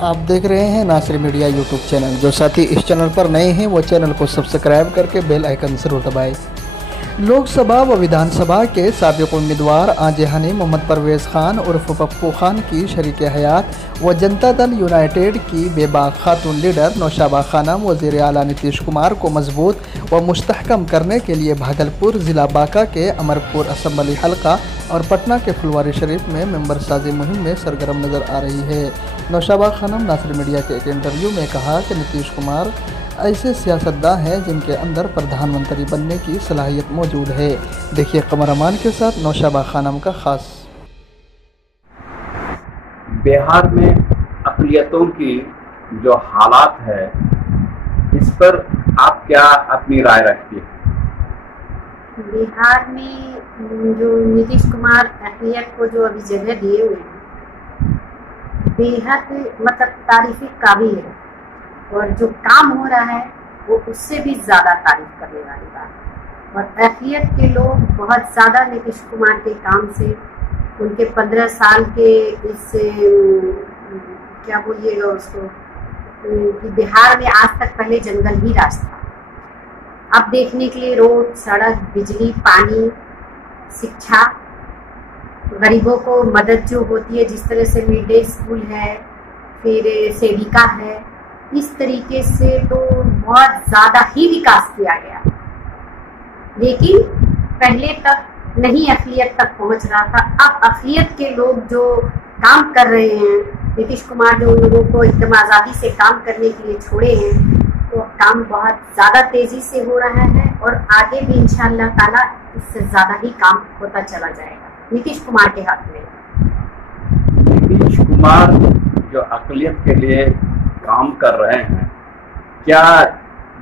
आप देख रहे हैं नासिर मीडिया यूट्यूब चैनल। जो साथी इस चैनल पर नए हैं वो चैनल को सब्सक्राइब करके बेल आइकन जरूर दबाएं। लोकसभा व विधानसभा के साबिक उम्मीदवार आजहानी मोहम्मद परवेज़ खान उर्फ पप्पू खान की शरीक हयात व जनता दल यूनाइटेड की बेबाक खातून लीडर नौशाबा खानम वज़ीर आला नीतीश कुमार को मजबूत व मुस्तहकम करने के लिए भागलपुर ज़िला बांका के अमरपुर असम्बली हल्का और पटना के फुलवारी शरीफ में मेंबर साजी मुहिम में सरगर्म नज़र आ रही है। नौशाबा खानम नासिर मीडिया के एक इंटरव्यू में कहा कि नीतीश कुमार ऐसे सियासतदान हैं जिनके अंदर प्रधानमंत्री बनने की सलाहियत मौजूद है। देखिए कमर अमान के साथ नौशाबा खानम का खास। बिहार में अक़लियतों की जो हालात है इस पर आप क्या अपनी राय रखती हैं? बिहार में जो नीतीश कुमार अक़लियत को जो अभी जगह दिए हुए हैं बेहद मतलब तारीफ़ी काबिल है, और जो काम हो रहा है वो उससे भी ज़्यादा तारीफ करने वाली बात है। और अक़लियत के लोग बहुत ज़्यादा नीतीश कुमार के काम से, उनके 15 साल के इस क्या बोलिएगा उसको कि बिहार में आज तक पहले जंगल ही राज था, अब देखने के लिए रोड, सड़क, बिजली, पानी, शिक्षा, गरीबों को मदद जो होती है, जिस तरह से मिड डे स्कूल है, फिर सेविका है, इस तरीके से तो बहुत ज़्यादा ही विकास किया गया। लेकिन पहले तक नहीं अक़लियत तक पहुंच रहा था, अब अक़लियत के लोग जो काम कर रहे हैं, नीतीश कुमार जो उन लोगों को एकदम आज़ादी से काम करने के लिए छोड़े हैं, तो काम बहुत ज़्यादा तेज़ी से हो रहा है और आगे भी इंशाअल्लाह ताला इससे ज़्यादा ही काम होता चला जाएगा नीतीश कुमार के हाथ में। नीतीश कुमार जो अक़लियत के लिए काम कर रहे हैं, क्या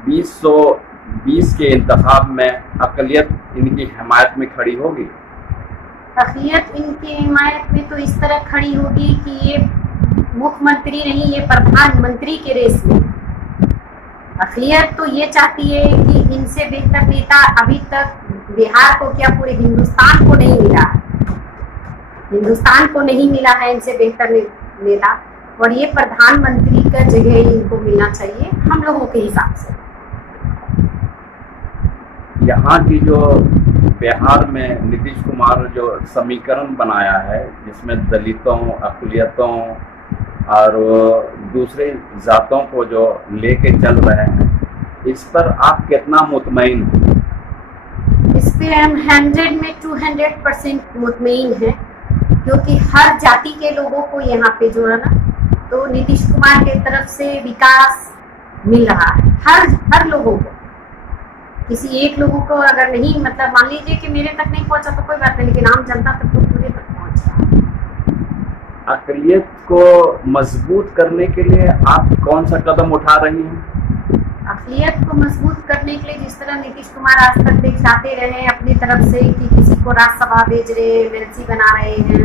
2020 के इंतखाब में अक़लियत इनकी हिमायत में खड़ी होगी? अक़लियत इनकी हिमायत में तो इस तरह खड़ी होगी कि ये मुख्यमंत्री नहीं, ये प्रधानमंत्री के रेस में। अक़लियत तो ये चाहती है कि इनसे बेहतर नेता अभी तक बिहार को क्या पूरे हिंदुस्तान को नहीं मिला, हिंदुस्तान को नहीं मिला है इनसे बेहतर नेता, और ये प्रधानमंत्री का जगह इनको मिलना चाहिए हम लोगों के हिसाब से। यहाँ की जो बिहार में नीतीश कुमार जो समीकरण बनाया है, जिसमें दलितों, अक़लियतों और दूसरे जातों को जो लेके चल रहे हैं, इस पर आप कितना मुतमईन हैं? इस पे हम 100 में 200% मुतमईन हैं, क्योंकि हर जाति के लोगों को यहाँ पे जो है ना, तो नीतीश कुमार के तरफ से विकास मिल रहा है हर लोगों को। किसी एक लोगों को अगर नहीं, मतलब मान लीजिए कि मेरे तक नहीं पहुंचा तो कोई बात नहीं, लेकिन आम जनता तक तो पूरे तक पहुंच रहा है। अक़लियत को मजबूत करने के लिए आप कौन सा कदम उठा रही हैं? अक़लियत को मजबूत करने के लिए जिस तरह नीतीश कुमार आज तक दिखाते रहे हैं अपनी तरफ से कि किसी को राज्यसभा भेज रहे हैं, एमएलसी बना रहे हैं,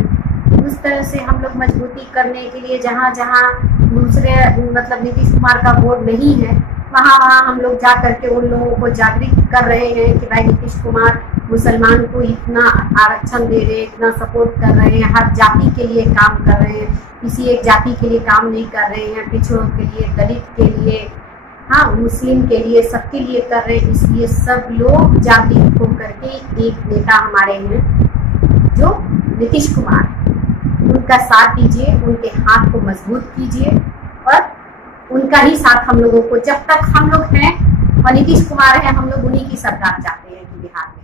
उस तरह से हम लोग मजबूती करने के लिए जहाँ जहाँ दूसरे मतलब नीतीश कुमार का वोट नहीं है, वहाँ वहाँ हम लोग जा करके उन लोगों को जागृत कर रहे हैं कि भाई नीतीश कुमार मुसलमान को इतना आरक्षण दे रहे हैं, इतना सपोर्ट कर रहे हैं, हर जाति के लिए काम कर रहे हैं, किसी एक जाति के लिए काम नहीं कर रहे हैं, पिछड़ों के लिए, दलित के लिए, हाँ मुस्लिम के लिए, सबके लिए कर रहे हैं। इसलिए सब लोग जागृत होकर के एक नेता हमारे हैं जो नीतीश कुमार, उनका साथ दीजिए, उनके हाथ को मजबूत कीजिए, और उनका ही साथ हम लोगों को, जब तक हम लोग हैं और नीतीश कुमार है, हम लोग उन्हीं की सरकार चाहते हैं कि बिहार में।